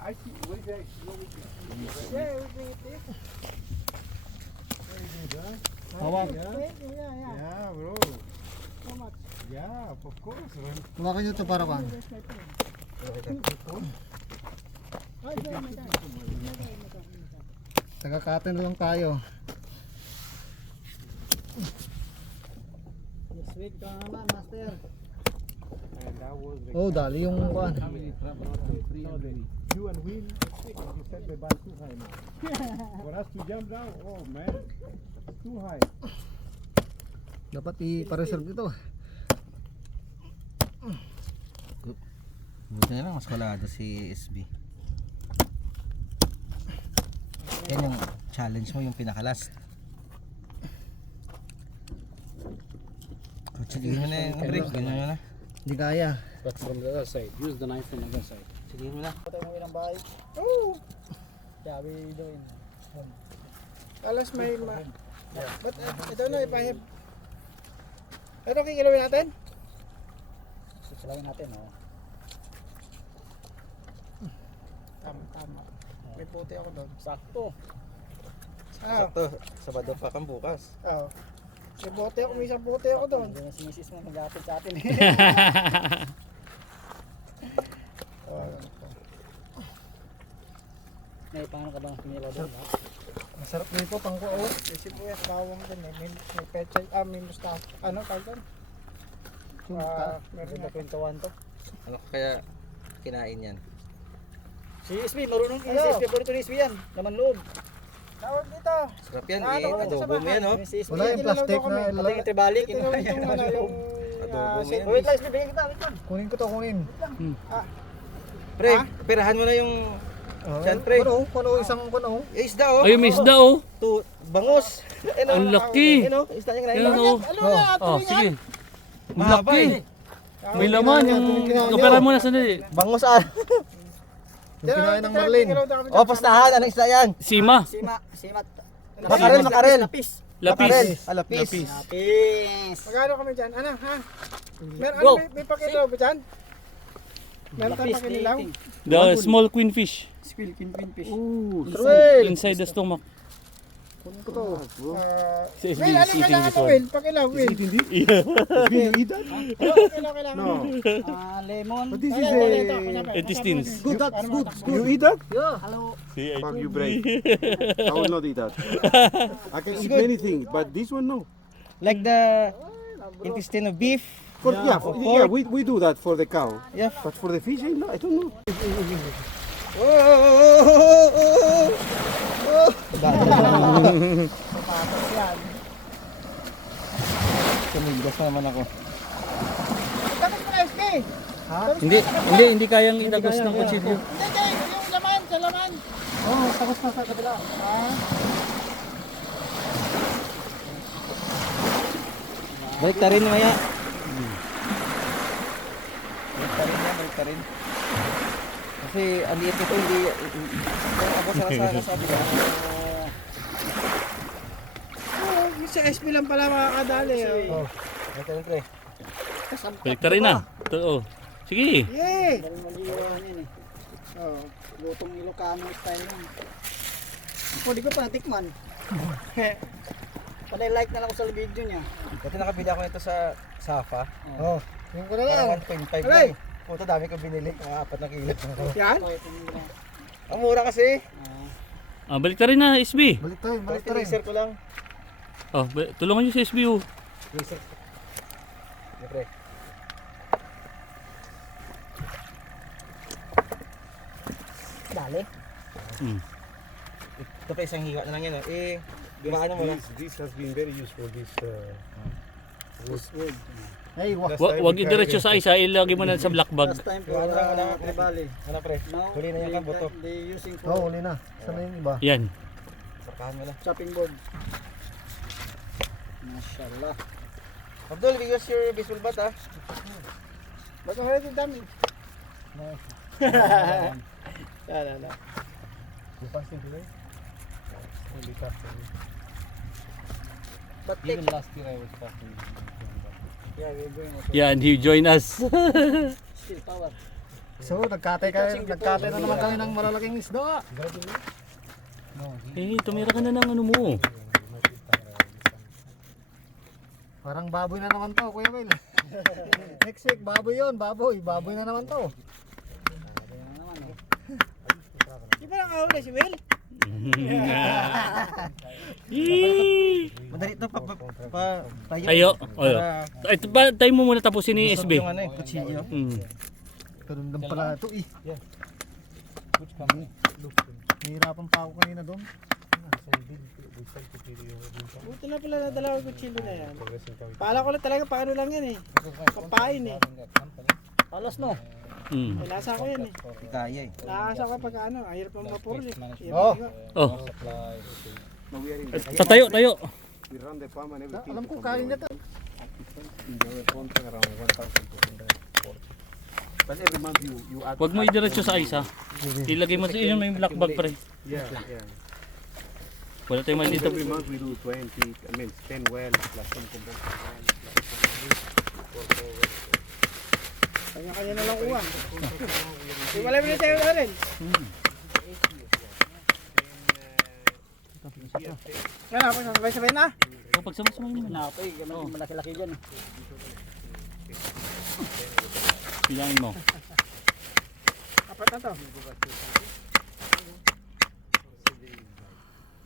I see. What is that? Yeah, we bring it there. Very good, huh? Hawak. Yeah, bro. How much? Yeah, of course. Hawakan nyo ito para kan. Taga-cutter lang tayo. Next week ka naman, master. And that was the Oh, dali yung kuan. you and Will. You said the bar too high now. For us to jump down, oh man, too high. Dapat i-reserve dito. Buti na lang mas kalado si SB. Yan yung challenge mo, yung pinaka-last. Sige mo na yung break, ganyan mo na. Hindi kaya. But from the other side, use the knife from the other side. Sige mo na. Tayo mo ng bahay. Oh! Yeah, we doing. Alas may but I don't know if I have. Ito kikilawin natin? Salawin natin, oh. Tama. May puti ako doon. Sakto. Sakto, Sabado pa kang bukas. Oo. May isang puti ako doon. Hindi na si Mrs. mo mag-atid sa atin eh. May paano ka bang pinilaw doon? Masarap dito pang kuo. May sibuyas, bawang din eh. May pechay, may mustafa. Ano tawag doon? Meron na Kwentuhan to. Ano kaya kinain yan? Si SB, marunong si SB. Paborito ni SB yan. Laman loob. tawag dito. Sarap yan, Ano, adobo mo yan, oh. Si SB. Wala yung plastic na Ating itibalik. Ito yung ano yung Adobo mo yan. Wait lang, SB. Bigyan kita. Wait lang. kunin ko to, kunin. Pre, perahan mo na yung Siyempre. Kuno isang kuno. isda, oh. Ay, may isda oh. Bangus. Ang laki. Ano, isda niya Yan kinain. oh. Oh, sige. Ang laki. May May laman yung opera mo na sandali. Bangus, ah. Yung kinain ng Marlin. Oh, pastahan. Anong isda yan? Sima. Simat. Makarel. Lapis. Lapis. Lapis. Lapis. Magkano kami dyan? Ano ha? Go. May pakilaw ba dyan? Meron tayong pakilaw? The small queen fish. Squill, pinfish. Inside the stomach. Kunin ko to. Si SB Will, is ano eating kailangan this mo, one. Will? Pakilaw, Will. You eat that? Ano kailangan mo? Lemon. But this is Intestines. good. That's good. You eat that? Hello. See, Fuck you, brave. I will not eat that. I can eat many things, but this one no. Like the intestine of beef. Yeah, we do that for the cow. Yeah. But for the fish, I don't know. Papatos yan. Tumigdas na naman ako. Tapos mo SK. Hindi kayang inagos ng kutsilyo. Hindi, yung laman, sa laman. Tapos na sa kabila. Balik ta rin maya. Balik ta rin. Kasi ang liit nito hindi ako sa sabi ko. Yung sa SB lang pala makakadali. Oh. Balik ta rin, pre. Balik rin na. Ito, oh. Sige. Yay! Galing maliwan yan eh. Oh. Lutong Ilocano style yan. Pwede ko pa natikman. Palay-like na lang ako sa video niya. Dati nakabili ako nito sa Safa. Oh. Yung ko na lang. Parang 1.5 Aray! lang. Puta dami ko binili, mga 4 na kilo. Yan? Ang mura kasi. Balik rin na, SB. Balik tayo, balik tayo. Freezer ko lang. Oh, tulungan niyo si SB oh. Freezer. Pre. Dali. Ito pa isang hiwa na lang yan. Gaano mo na. This has been very useful. This wood. Hey, wag. Wag idiretso sa isa, ilagay mo na sa black bag. Last time for Wala, wala. Tribali. Ano pre? Now, Huli na yung kabuto. they using Oh, for uli na. Saan na yung iba? Yan. Sakahan mo na. chopping board. Mashallah. Abdul, because your baseball bat ah. Ba't ang halit yung dami? Wala. You fasting today? Only fasting. But take. Even last year I was fasting. Yeah, we're going Yan, he join us. still power. So, nagkatay na naman kami ng malalaking isda. Eh, tumira ka na ng ano mo. Parang baboy na naman to, Kuya Will. Next week, baboy yun, baboy. Baboy na naman to. Di ba nakahuli si Will? Madali ito Ayo. Ay, tayo mo muna tapusin ni SB. Yung ano eh, kutsilyo. Ganun lang pala ito eh. Nahirapan pa ako kanina doon. Buti na pala nadala ko yung kutsilyo na yan. Paala ko lang talaga paano lang yan eh. Papain eh. Alas no. Mm. Ay, nasa ko yan eh. Di kaya eh. Nakakasa ko pag ano, ang hirap ang mapurol eh. Oh. Oh, No, we are in tatayo, tayo. we run the farm and everything. Alam ko kain niya to. In our contract around 1,240. But every month you add. Huwag mo idiretso sa ice ha. Ilagay mo sa yun, may black bag pa rin. Yeah, yeah. Wala tayong mali dito. Every month we do 20, I mean 10 wells plus some components. Kanya-kanya na lang uwang. Di wala mo na tayo na rin. Yan ako, sabay-sabay na. Oh, pagsama-sama yun. Napay, malaki-laki dyan. Bilangin mo. Apat na to.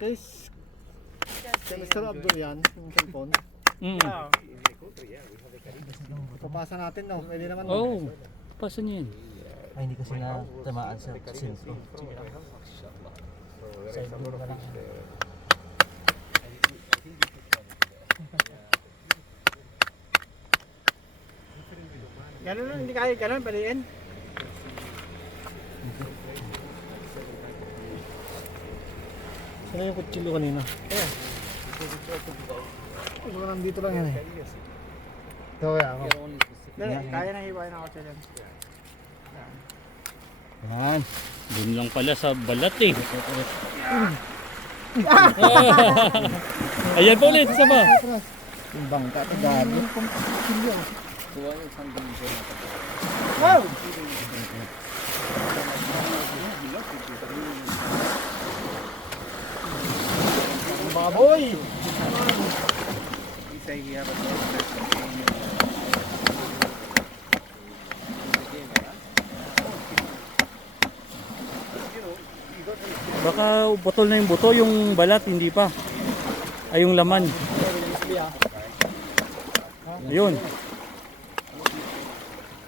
Guys, kay Mr. Abdul yan, yung cellphone. Mm. Ipapasa natin no, pwede naman. Oh, pasan yan. Ay, hindi kasi na tamaan sa silpo. Ganun lang, hindi kaya ganun, baliin. Sino yung kutsilyo kanina? Ayan. Ito nandito lang yan eh. Ito kaya ako. Kaya na hiwain ako siya dyan. Yan. Doon lang pala sa balat eh. Ayan pa ulit, isa pa. Yung bangka, ito gano. Wow! Baboy! Baka butol na yung buto, yung balat hindi pa. Ay yung laman. Ayun.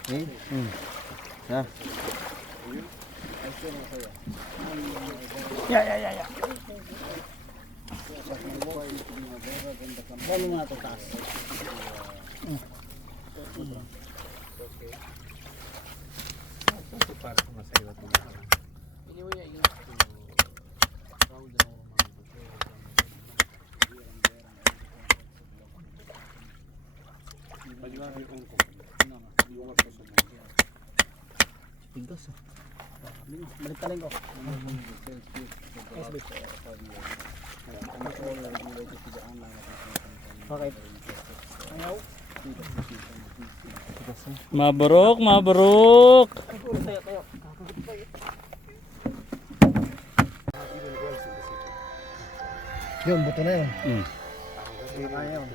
Okay? Hmm. Ha? Balo nga ito taas. Tigas ah. Balik taling ko. Bakit? Ayaw? Mabrok, mabrok. Yun, buto na yun. Hmm. Hindi na yun.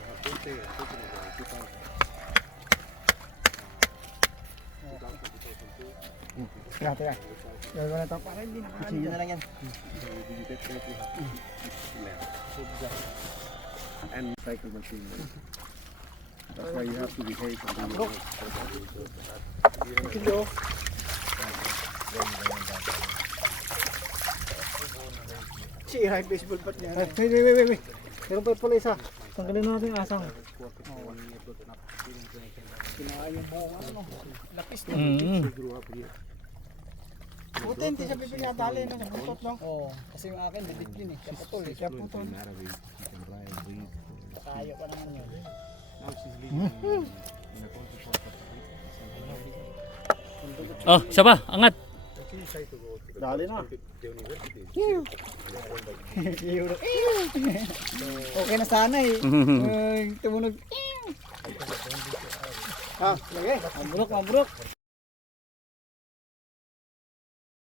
Teka. Gawin ko na ito. Para hindi nakaano. Kutsilyo na lang yan. And cycle machine. That's why you have to behave and do your Kilo. Si high baseball bat niya. Wait. Meron pa pala isa. Tanggalin natin yung asang. Kinain yung buong ano. Lapis na. Mm. Buti hindi siya pipinatali na sa butot no? Oo. Kasi yung akin, bibit yun eh. Siya putol eh. Siya putol. Tayo pa naman yun. Oh, isa pa, angat. Dali na. Okay na sana eh. Tumunog. Ah, lagay. Mabrok.